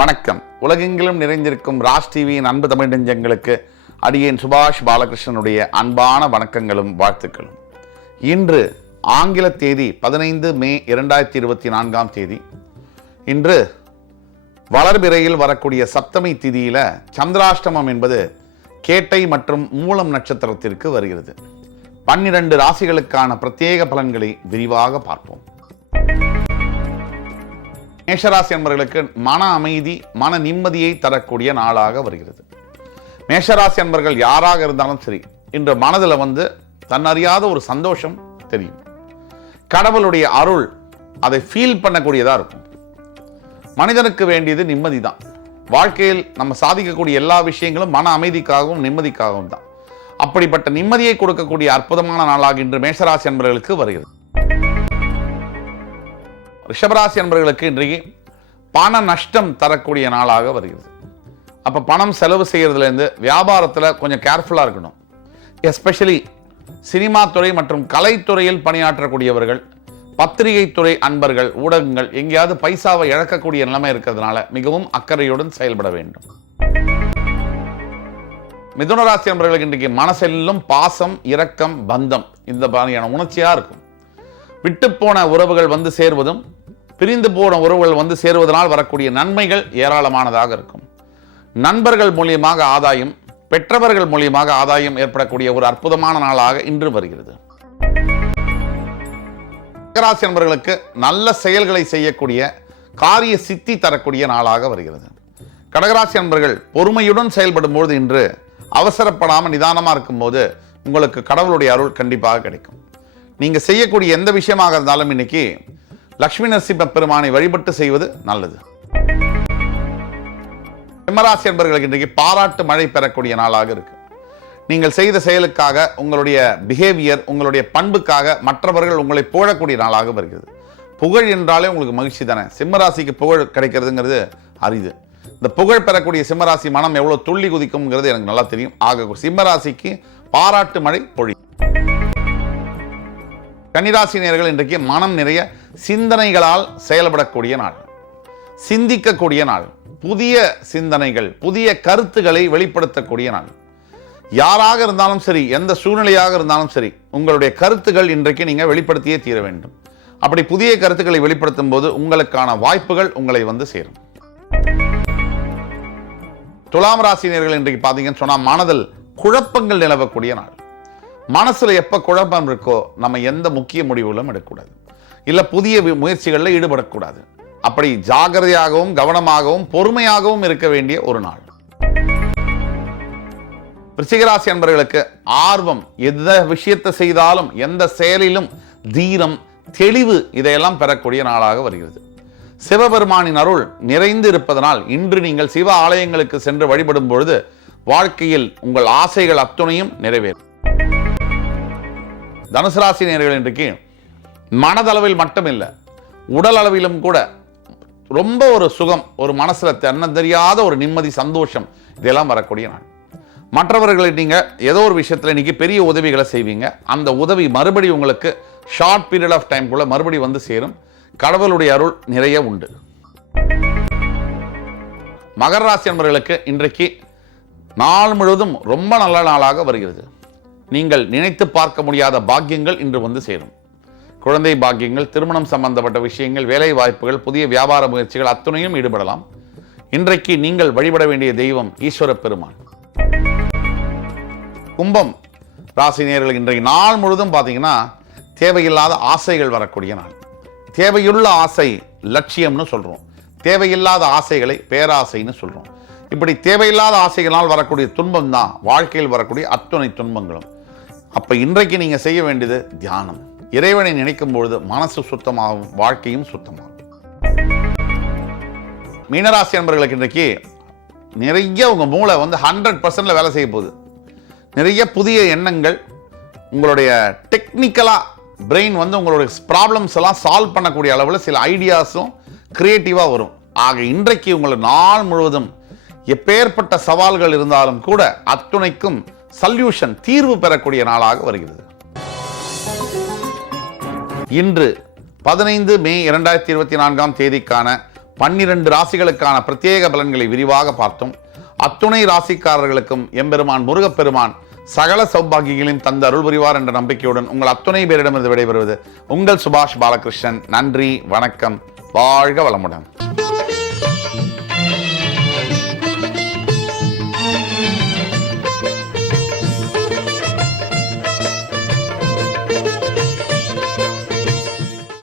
வணக்கம். உலகெங்கிலும் நிறைந்திருக்கும் ராஜ் டிவியின் அன்பு தமிழ் நெஞ்சங்களுக்கு அடியேன் சுபாஷ் பாலகிருஷ்ணனுடைய அன்பான வணக்கங்களும் வாழ்த்துக்களும். இன்று ஆங்கில தேதி 15 மே 2024 இன்று வளர்பிறையில் வரக்கூடிய சப்தமி திதியில சந்திராஷ்டமம் என்பது கேட்டை மற்றும் மூலம் நட்சத்திரத்திற்கு வருகிறது. 12 ராசிகளுக்கான பிரத்யேக பலன்களை விரிவாக பார்ப்போம். மேஷராசி என்பவர்களுக்கு மன அமைதி, மன நிம்மதியை தரக்கூடிய நாளாக வருகிறது. மேஷராசி என்பவர்கள் யாராக இருந்தாலும் சரி, இன்று மனதில் தன்னறியாத ஒரு சந்தோஷம் தெரியும். கடவுளுடைய அருள் அதை ஃபீல் பண்ணக்கூடியதா இருக்கும். மனிதனுக்கு வேண்டியது நிம்மதி தான். வாழ்க்கையில் நம்ம சாதிக்கக்கூடிய எல்லா விஷயங்களும் மன அமைதிக்காகவும் நிம்மதிக்காகவும் தான். அப்படிப்பட்ட நிம்மதியை கொடுக்கக்கூடிய அற்புதமான நாளாக இன்று மேஷராசி என்பவர்களுக்கு வருகிறது. ரிஷபராசி என்பவர்களுக்கு இன்றைக்கு பண நஷ்டம் தரக்கூடிய நாளாக வருகிறது. அப்போ பணம் செலவு செய்யறதுலேருந்து வியாபாரத்தில் கொஞ்சம் கேர்ஃபுல்லாக இருக்கணும். எஸ்பெஷலி சினிமா துறை மற்றும் கலைத்துறையில் பணியாற்றக்கூடியவர்கள், பத்திரிகை துறை அன்பர்கள், ஊடகங்கள் எங்கேயாவது பைசாவை இழக்கக்கூடிய நிலைமை இருக்கிறதுனால மிகவும் அக்கறையுடன் செயல்பட வேண்டும். மிதுனராசி என்பவர்களுக்கு இன்றைக்கு மனசெல்லும் பாசம், இரக்கம், பந்தம் இந்த மாதிரியான உணர்ச்சியாக இருக்கும். விட்டுப்போன உறவுகள் சேர்வதும் பிரிந்து போன உறவுகள் சேருவதனால் வரக்கூடிய நன்மைகள் ஏராளமானதாக இருக்கும். நண்பர்கள் மூலியமாக ஆதாயம், பெற்றவர்கள் மூலியமாக ஆதாயம் ஏற்படக்கூடிய ஒரு அற்புதமான நாளாக இன்று வருகிறது. கடகராசி என்பவர்களுக்கு நல்ல செயல்களை செய்யக்கூடிய, காரிய சித்தி தரக்கூடிய நாளாக வருகிறது. கடகராசி என்பவர்கள் பொறுமையுடன் செயல்படும் போது இன்று அவசரப்படாமல் நிதானமாக இருக்கும்போது உங்களுக்கு கடவுளுடைய அருள் கண்டிப்பாக கிடைக்கும். நீங்கள் செய்யக்கூடிய எந்த விஷயமாக இருந்தாலும் இன்னைக்கு லட்சுமி நரசிம்ம பெருமானை வழிபட்டு செய்வது நல்லது. சிம்மராசி என்பவர்களுக்கு இன்றைக்கு பாராட்டு மழை பெறக்கூடிய நாளாக இருக்கு. நீங்கள் செய்த செயலுக்காக, உங்களுடைய பிஹேவியர், உங்களுடைய பண்புக்காக மற்றவர்கள் உங்களை புகழக்கூடிய நாளாக வருகிறது. புகழ் என்றாலே உங்களுக்கு மகிழ்ச்சி தானே. சிம்மராசிக்கு புகழ் கிடைக்கிறதுங்கிறது அரிது. இந்த புகழ் பெறக்கூடிய சிம்மராசி மனம் எவ்வளவு துள்ளி குதிக்கும்ங்கிறது எனக்கு நல்லா தெரியும். ஆக சிம்மராசிக்கு பாராட்டு மழை பொழி. கன்னிராசினியர்கள் இன்றைக்கு மனம் நிறைய சிந்தனைகளால் செயல்படக்கூடிய நாள், சிந்திக்கக்கூடிய நாள், புதிய சிந்தனைகள், புதிய கருத்துக்களை வெளிப்படுத்தக்கூடிய நாள். யாராக இருந்தாலும் சரி, எந்த சூழ்நிலையாக இருந்தாலும் சரி, உங்களுடைய கருத்துக்கள் இன்றைக்கு நீங்க வெளிப்படுத்தியே தீர வேண்டும். அப்படி புதிய கருத்துக்களை வெளிப்படுத்தும் போது உங்களுக்கான வாய்ப்புகள் உங்களை சேரும். துலாம் ராசினியர்கள் இன்றைக்கு பார்த்தீங்கன்னு சொன்னா மனதில் குழப்பங்கள் நிலவக்கூடிய நாள். மனசுல எப்ப குழப்பம் இருக்கோ நம்ம எந்த முக்கிய முடிவுகளும் எடுக்கக்கூடாது, இல்ல புதிய முயற்சிகளில் ஈடுபடக்கூடாது. அப்படி ஜாகிரதையாகவும் கவனமாகவும் பொறுமையாகவும் இருக்க வேண்டிய ஒரு நாள். விருச்சிகராசி என்பவர்களுக்கு ஆர்வம், எந்த விஷயத்தை செய்தாலும், எந்த செயலிலும் தீரம், தெளிவு இதையெல்லாம் பெறக்கூடிய நாளாக வருகிறது. சிவபெருமானின் அருள் நிறைந்து இருப்பதனால் இன்று நீங்கள் சிவ ஆலயங்களுக்கு சென்று வழிபடும் பொழுது வாழ்க்கையில் உங்கள் ஆசைகள் அத்துணையும் நிறைவேறும். தனுசு ராசி நேயர்கள் இன்றைக்கு மனதளவில் மட்டும் இல்லை, உடல் அளவிலும் கூட ரொம்ப ஒரு சுகம், ஒரு மனசுல தெரியாத ஒரு நிம்மதி, சந்தோஷம் இதெல்லாம் வரக்கூடிய நாள். மற்றவர்களை நீங்க ஏதோ ஒரு விஷயத்துல இன்னைக்கு பெரிய உதவிகளை செய்வீங்க. அந்த உதவி மறுபடி உங்களுக்கு ஷார்ட் பீரியட் ஆஃப் டைம் குள்ள மறுபடி சேரும். கடவுளுடைய அருள் நிறைய உண்டு. மகர ராசி என்பவர்களுக்கு இன்றைக்கு நாள் முழுவதும் ரொம்ப நல்ல நாளாக வருகிறது. நீங்கள் நினைத்து பார்க்க முடியாத பாக்கியங்கள் இன்று சேரும். குழந்தை பாக்கியங்கள், திருமணம் சம்பந்தப்பட்ட விஷயங்கள், வேலை வாய்ப்புகள், புதிய வியாபார முயற்சிகள் அத்துணையும் ஈடுபடலாம். இன்றைக்கு நீங்கள் வழிபட வேண்டிய தெய்வம் ஈஸ்வர பெருமான். கும்பம் ராசி நேயர்கள் இன்றைக்கு நாள் முழுவதும் பார்த்தீங்கன்னா தேவையில்லாத ஆசைகள் வரக்கூடிய நாள். தேவையுள்ள ஆசை லட்சியம்னு சொல்றோம், தேவையில்லாத ஆசைகளை பேராசைன்னு சொல்றோம். இப்படி தேவையில்லாத ஆசைகளால் வரக்கூடிய துன்பம் தான் வாழ்க்கையில் வரக்கூடிய அத்துணை துன்பங்களும். அப்ப இன்றைக்கு நீங்க செய்ய வேண்டியது தியானம். இறைவனை நினைக்கும் பொழுது மனசு சுத்தமாகும், வாழ்க்கையும் சுத்தமாகும். மீனராசி என்பவர்களுக்கு இன்றைக்கு நிறைய உங்க மூளை 100% வேலை செய்ய போகுது. நிறைய புதிய எண்ணங்கள், உங்களுடைய டெக்னிக்கலா பிரெயின் உங்களுடைய ப்ராப்ளம்ஸ் எல்லாம் சால்வ் பண்ணக்கூடிய அளவில் சில ஐடியாஸும் கிரியேட்டிவா வரும். ஆக இன்றைக்கு உங்களை நாள் முழுவதும் எப்பேற்பட்ட சவால்கள் இருந்தாலும் கூட அத்துணைக்கும் சொல்யூஷன், தீர்வு பெறக்கூடிய நாளாக வருகிறது. இன்று 15 மே 2024 தேதிக்கான 12 ராசிகளுக்கான பிரத்யேக பலன்களை விரிவாக பார்த்தோம். அத்துணை ராசிக்காரர்களுக்கும் எம்பெருமான் முருகப்பெருமான் சகல சௌபாகியங்களையும் தந்த அருள் புரிவார் என்ற நம்பிக்கையுடன் உங்கள் அத்துணை பேரிடமிருந்து விடைபெறுவது உங்கள் சுபாஷ் பாலகிருஷ்ணன். நன்றி, வணக்கம், வாழ்க வளமுடன்.